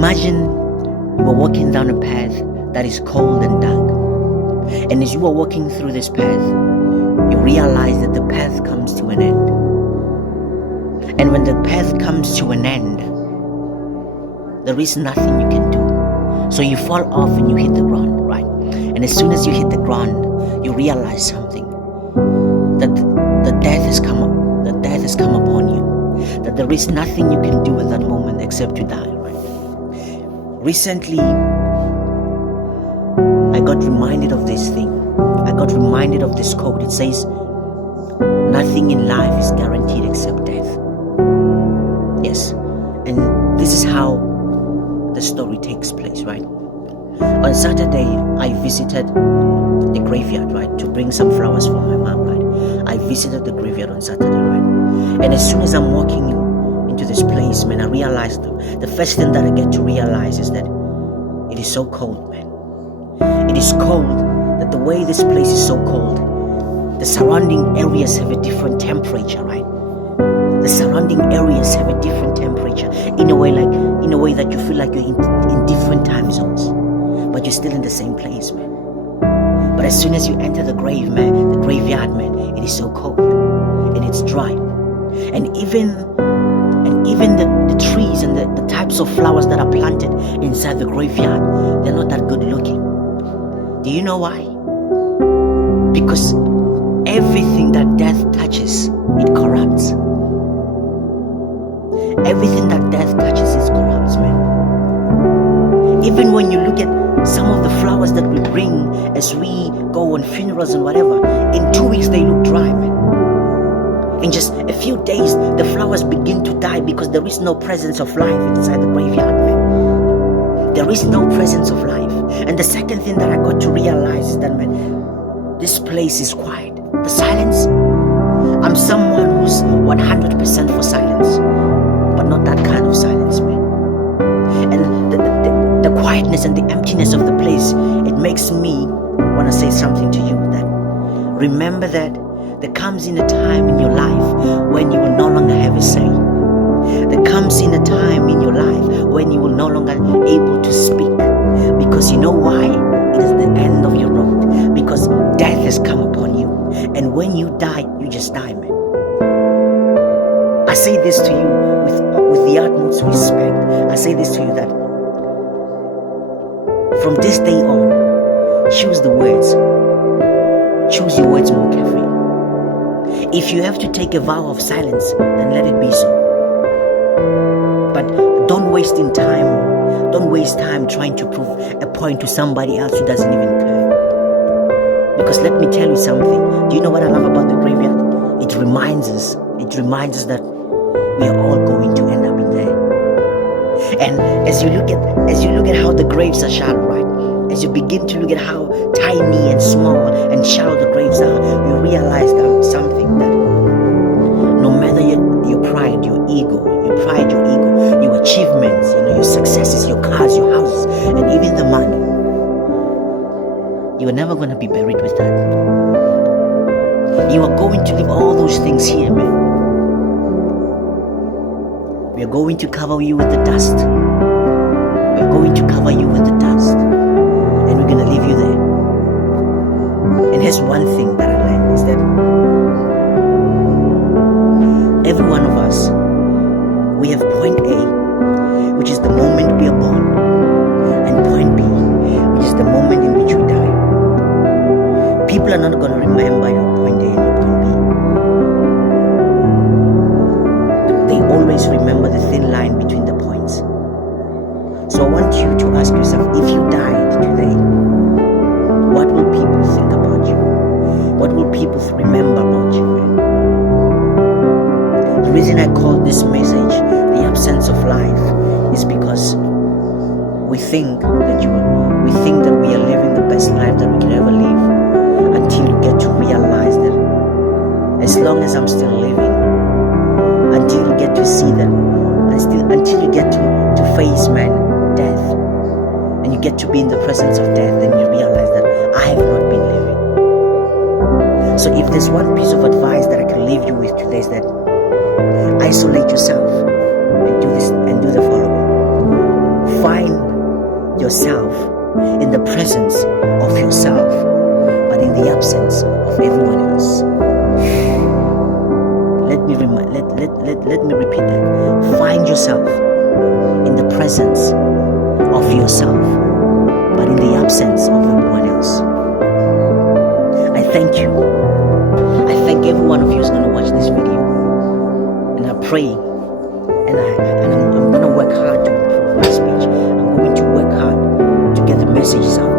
Imagine you are walking down a path that is cold and dark. And as you are walking through this path, you realize that the path comes to an end. And when the path comes to an end, there is nothing you can do. So you fall off and you hit the ground, right? And as soon as you hit the ground, you realize something. That the death has come upon you. That there is nothing you can do at that moment except to die, right? Recently, I got reminded of this thing. I got reminded of this quote. It says, nothing in life is guaranteed except death. Yes. And this is how the story takes place, right? On Saturday, I visited the graveyard, right, to bring some flowers for my mom, right? I visited the graveyard on Saturday, right? And as soon as I'm walking into this place, man, I realized the first thing that I get to realize is that it is so cold, man. It is cold, that the way this place is so cold, the surrounding areas have a different temperature, right? The surrounding areas have a different temperature in a way that you feel like you're in different time zones, but you're still in the same place, man. But as soon as you enter the grave, man, the graveyard, man, it is so cold and it's dry. And even the trees and the types of flowers that are planted inside the graveyard, they're not that good looking. Do you know why? Because everything that death touches, it corrupts. Everything that death touches, it corrupts, man. Even when you look at some of the flowers that we bring as we go on funerals and whatever, in 2 weeks they look dry, man. In just a few days, the flowers begin to die because there is no presence of life inside the graveyard, man. There is no presence of life. And the second thing that I got to realize is that, man, this place is quiet. The silence. I'm someone who's 100% for silence, but not that kind of silence, man. And the quietness and the emptiness of the place, it makes me want to say something to you, that remember that there comes in a time in your life when you will no longer have a say. There comes in a time in your life when you will no longer be able to speak. Because you know why? It is the end of your road. Because death has come upon you. And when you die, you just die, man. I say this to you with the utmost respect. I say this to you that from this day on, choose the words. Choose your words more carefully. If you have to take a vow of silence, then let it be so. But don't waste time. Don't waste time trying to prove a point to somebody else who doesn't even care. Because let me tell you something. Do you know what I love about the graveyard? It reminds us that we are all going to end up in there. And as you look at how the graves are shallow, right? As you begin to look at how tiny and small and shallow the graves are, you realize that something, that no matter your pride, your ego, your achievements, your successes, your cars, your houses, and even the money, you are never going to be buried with that. You are going to leave all those things here, man. We are going to cover you with the dust. We are going to cover you with the dust. And we're going to leave you there. And here's one thing that I learned, is that every one of us, we have point A, which is the moment we are born, and point B, which is the moment in which we die. People are not going to remember your point A and your point B. They always remember the thin line between the points. So I want you to ask yourself, if you died today, what will people think about you? What will people remember about you, man? The reason I call this message the absence of life is because we think that we are living the best life that we can ever live, until you get to realize that as long as I'm still living, until you get to see that, until you get to face, man, death, and you get to be in the presence of death, then you realize that I have not been living. So if there's one piece of advice that I can leave you with today, is that isolate yourself and do the following. yourself in the presence of yourself, but in the absence of everyone else. Let me repeat that. Find yourself in the presence of yourself, but in the absence of everyone else. I thank you. I thank every one of you who's going to watch this video. And I pray, and I'm going to work hard to improve my speech. I'm going to work hard to get the messages out.